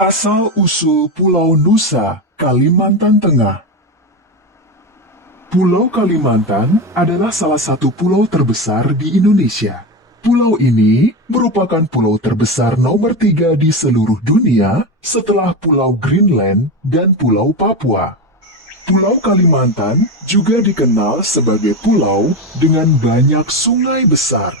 Asal-usul Pulau Nusa, Kalimantan Tengah. Pulau Kalimantan adalah salah satu pulau terbesar di Indonesia. Pulau ini merupakan pulau terbesar nomor 3 di seluruh dunia setelah Pulau Greenland dan Pulau Papua. Pulau Kalimantan juga dikenal sebagai pulau dengan banyak sungai besar.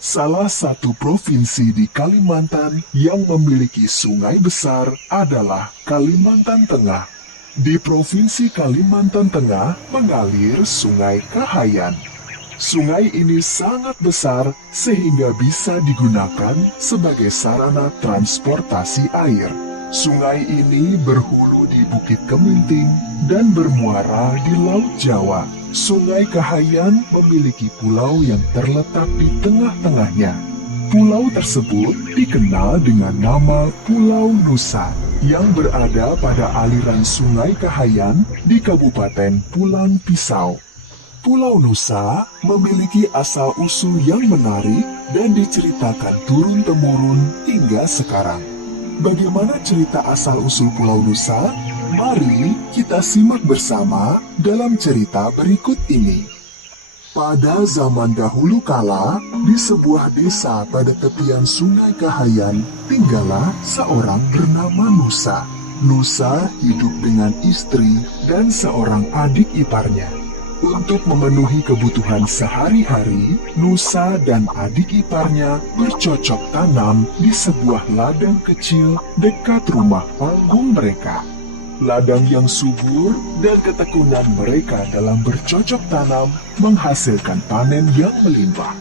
Salah satu provinsi di Kalimantan yang memiliki sungai besar adalah Kalimantan Tengah. Di Provinsi Kalimantan Tengah mengalir Sungai Kahayan. Sungai ini sangat besar sehingga bisa digunakan sebagai sarana transportasi air. Sungai ini berhulu di Bukit Keminting dan bermuara di Laut Jawa. Sungai Kahayan memiliki pulau yang terletak di tengah-tengahnya. Pulau tersebut dikenal dengan nama Pulau Nusa yang berada pada aliran Sungai Kahayan di Kabupaten Pulang Pisau. Pulau Nusa memiliki asal-usul yang menarik dan diceritakan turun-temurun hingga sekarang. Bagaimana cerita asal-usul Pulau Nusa? Mari kita simak bersama dalam cerita berikut ini. Pada zaman dahulu kala, di sebuah desa pada tepian Sungai Kahayan, tinggallah seorang bernama Nusa. Nusa hidup dengan istri dan seorang adik iparnya. Untuk memenuhi kebutuhan sehari-hari, Nusa dan adik iparnya bercocok tanam di sebuah ladang kecil dekat rumah panggung mereka. Ladang yang subur dan ketekunan mereka dalam bercocok tanam menghasilkan panen yang melimpah.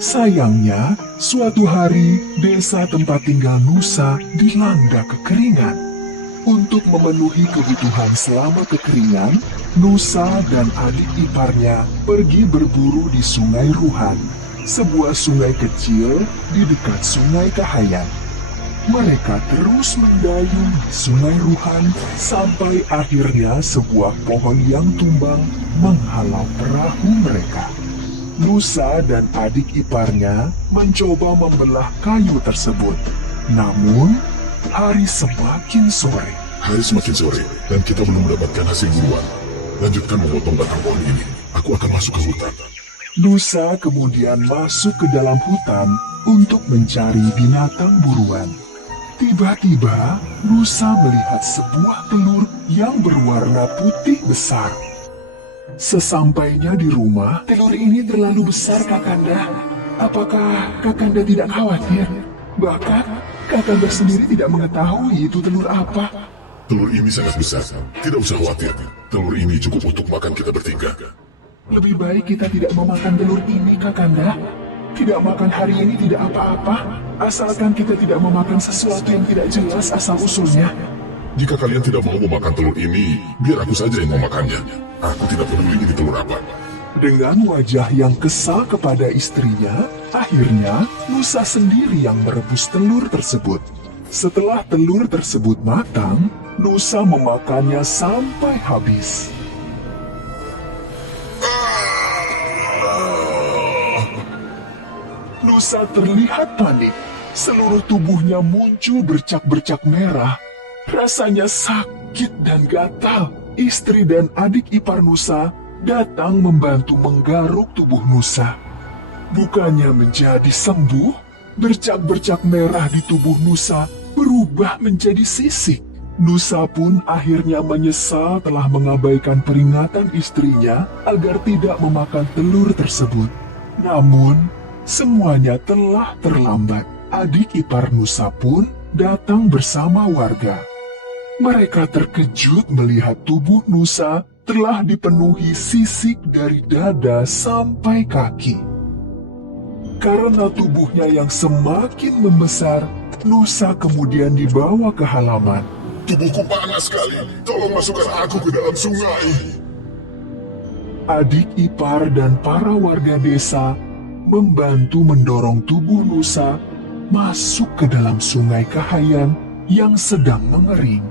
Sayangnya, suatu hari desa tempat tinggal Nusa dilanda kekeringan. Untuk memenuhi kebutuhan selama kekeringan, Nusa dan adik iparnya pergi berburu di Sungai Ruhan, sebuah sungai kecil di dekat Sungai Kahayan. Mereka terus mendayung di Sungai Ruhan sampai akhirnya sebuah pohon yang tumbang menghalau perahu mereka. Nusa dan adik iparnya mencoba membelah kayu tersebut. Namun, hari semakin sore. Hari semakin sore dan kita belum mendapatkan hasil buruan. Lanjutkan memotong batang pohon ini. Aku akan masuk ke hutan. Nusa kemudian masuk ke dalam hutan untuk mencari binatang buruan. Tiba-tiba, Nusa melihat sebuah telur yang berwarna putih besar. Sesampainya di rumah, telur ini terlalu besar, Kakanda. Apakah Kakanda tidak khawatir? Bahkan, Kakanda sendiri tidak mengetahui itu telur apa. Telur ini sangat besar. Tidak usah khawatir. Telur ini cukup untuk makan kita bertiga. Lebih baik kita tidak memakan telur ini, Kakanda. Tidak makan hari ini tidak apa-apa, asalkan kita tidak memakan sesuatu yang tidak jelas asal-usulnya. Jika kalian tidak mau memakan telur ini, biar aku saja yang memakannya. Aku tidak peduli ini telur apa. Dengan wajah yang kesal kepada istrinya, akhirnya Nusa sendiri yang merebus telur tersebut. Setelah telur tersebut matang, Nusa memakannya sampai habis. Nusa terlihat panik. Seluruh tubuhnya muncul bercak-bercak merah. Rasanya sakit dan gatal. Istri dan adik ipar Nusa datang membantu menggaruk tubuh Nusa. Bukannya menjadi sembuh, bercak-bercak merah di tubuh Nusa berubah menjadi sisik. Nusa pun akhirnya menyesal telah mengabaikan peringatan istrinya agar tidak memakan telur tersebut. Namun, semuanya telah terlambat. Adik ipar Nusa pun datang bersama warga. Mereka terkejut melihat tubuh Nusa telah dipenuhi sisik dari dada sampai kaki. Karena tubuhnya yang semakin membesar, Nusa kemudian dibawa ke halaman. Tubuhku panas sekali. Tolong masukkan aku ke dalam sungai. Adik ipar dan para warga desa membantu mendorong tubuh Nusa masuk ke dalam Sungai Kahayan yang sedang mengering.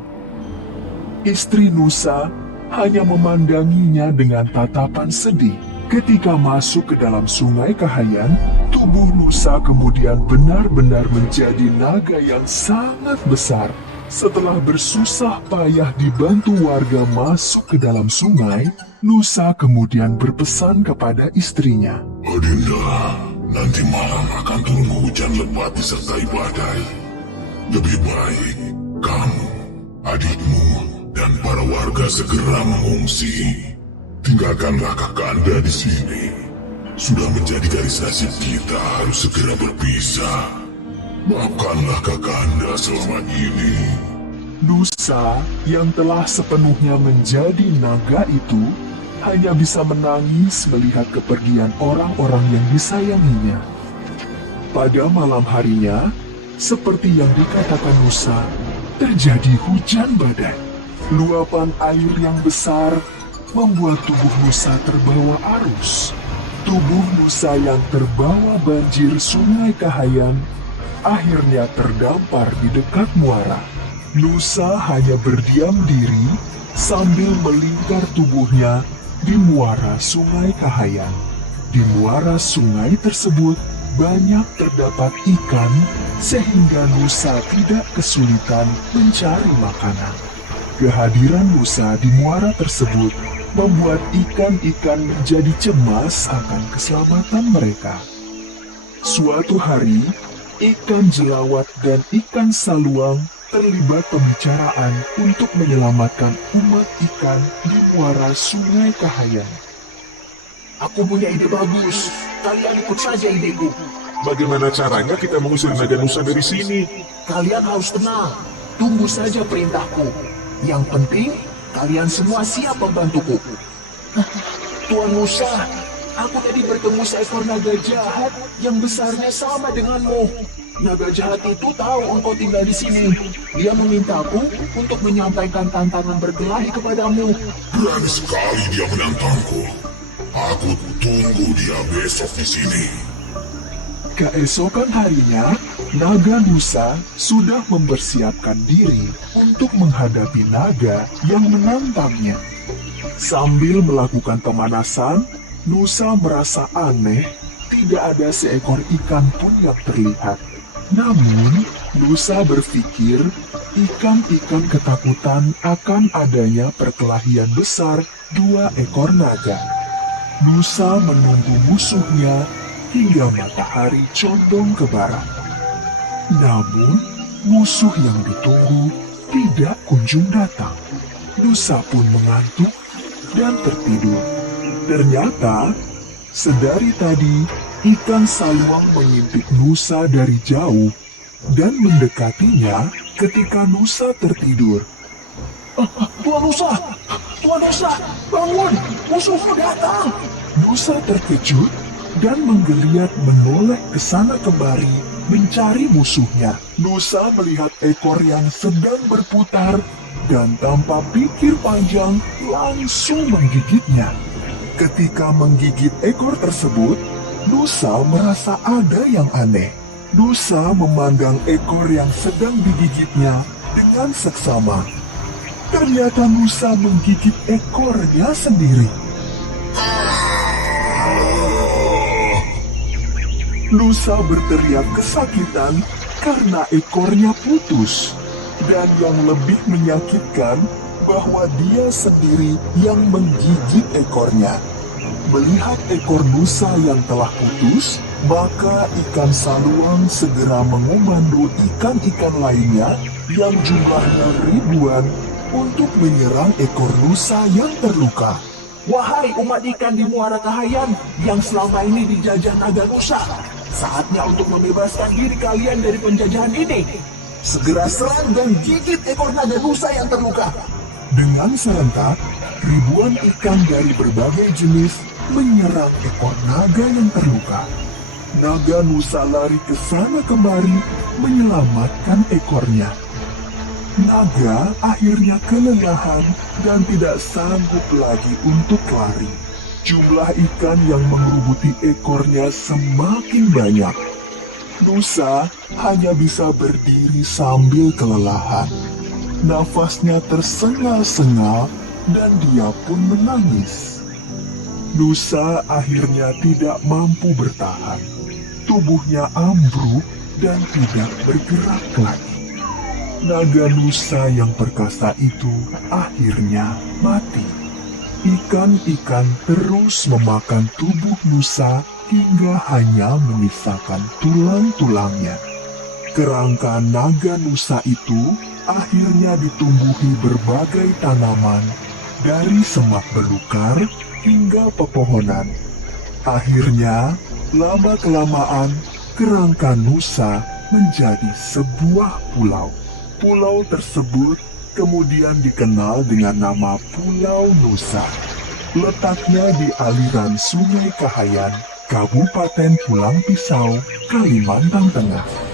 Istri Nusa hanya memandanginya dengan tatapan sedih. Ketika masuk ke dalam Sungai Kahayan, tubuh Nusa kemudian benar-benar menjadi naga yang sangat besar. Setelah bersusah payah dibantu warga masuk ke dalam sungai, Nusa kemudian berpesan kepada istrinya. Adinda, nanti malam akan turun hujan lebat disertai badai. Lebih baik kamu, adikmu, dan para warga segera mengungsi. Tinggalkanlah kakanda di sini. Sudah menjadi garis nasib kita harus segera berpisah. Maafkanlah kakanda selama ini. Nusa yang telah sepenuhnya menjadi naga itu hanya bisa menangis melihat kepergian orang-orang yang disayanginya. Pada malam harinya, seperti yang dikatakan Nusa, terjadi hujan badai. Luapan air yang besar membuat tubuh Nusa terbawa arus. Tubuh Nusa yang terbawa banjir Sungai Kahayan akhirnya terdampar di dekat muara. Nusa hanya berdiam diri sambil melingkar tubuhnya di muara Sungai Kahayan. Di muara sungai tersebut banyak terdapat ikan sehingga Nusa tidak kesulitan mencari makanan. Kehadiran Nusa di muara tersebut membuat ikan-ikan menjadi cemas akan keselamatan mereka. Suatu hari, ikan jelawat dan ikan saluang terlibat pembicaraan untuk menyelamatkan umat ikan di muara Sungai Kahayan. Aku punya ide bagus. Kalian ikut saja ideku. Bagaimana caranya kita mengusir naga Nusa dari sini? Kalian harus tenang. Tunggu saja perintahku. Yang penting, kalian semua siap membantuku. Tuan Nusa, aku tadi bertemu seekor naga jahat yang besarnya sama denganmu. Naga jahat itu tahu engkau tinggal di sini. Dia memintaku untuk menyampaikan tantangan berkelahi kepadamu. Berani sekali dia menantangku. Aku tunggu dia besok di sini. Keesokan harinya, naga Nusa sudah mempersiapkan diri untuk menghadapi naga yang menantangnya. Sambil melakukan pemanasan, Nusa merasa aneh, tidak ada seekor ikan pun yang terlihat. Namun, Nusa berpikir ikan-ikan ketakutan akan adanya perkelahian besar dua ekor naga. Nusa menunggu musuhnya hingga matahari condong ke barat. Namun, musuh yang ditunggu tidak kunjung datang. Nusa pun mengantuk dan tertidur. Ternyata, sedari tadi ikan saluang mengintip Nusa dari jauh dan mendekatinya ketika Nusa tertidur. Tuan Nusa! Tuan Nusa! Bangun! Musuhmu datang! Nusa terkejut dan menggeliat menoleh ke sana kemari mencari musuhnya. Nusa melihat ekor yang sedang berputar dan tanpa pikir panjang langsung menggigitnya. Ketika menggigit ekor tersebut, Nusa merasa ada yang aneh. Nusa memandang ekor yang sedang digigitnya dengan seksama. Ternyata Nusa menggigit ekornya sendiri. Nusa berteriak kesakitan karena ekornya putus. Dan yang lebih menyakitkan bahwa dia sendiri yang menggigit ekornya. Melihat ekor Nusa yang telah putus, maka ikan saluang segera mengomando ikan-ikan lainnya yang jumlahnya ribuan untuk menyerang ekor Nusa yang terluka. Wahai umat ikan di Muara Kahayan yang selama ini dijajah naga Nusa, saatnya untuk membebaskan diri kalian dari penjajahan ini. Segera serang dan gigit ekor naga Nusa yang terluka. Dengan serentak, ribuan ikan dari berbagai jenis menyerang ekor naga yang terluka. Naga Nusa lari ke sana kemari menyelamatkan ekornya. Naga akhirnya kelelahan dan tidak sanggup lagi untuk lari. Jumlah ikan yang mengerubuti ekornya semakin banyak. Nusa hanya bisa berdiri sambil kelelahan. Nafasnya tersengal-sengal dan dia pun menangis. Nusa akhirnya tidak mampu bertahan. Tubuhnya ambruk dan tidak bergerak lagi. Naga Nusa yang perkasa itu akhirnya mati. Ikan-ikan terus memakan tubuh Nusa hingga hanya menyisakan tulang-tulangnya. Kerangka naga Nusa itu akhirnya ditumbuhi berbagai tanaman, dari semak belukar hingga pepohonan. Akhirnya, lama-kelamaan, kerangka Nusa menjadi sebuah pulau. Pulau tersebut kemudian dikenal dengan nama Pulau Nusa. Letaknya di aliran Sungai Kahayan, Kabupaten Pulang Pisau, Kalimantan Tengah.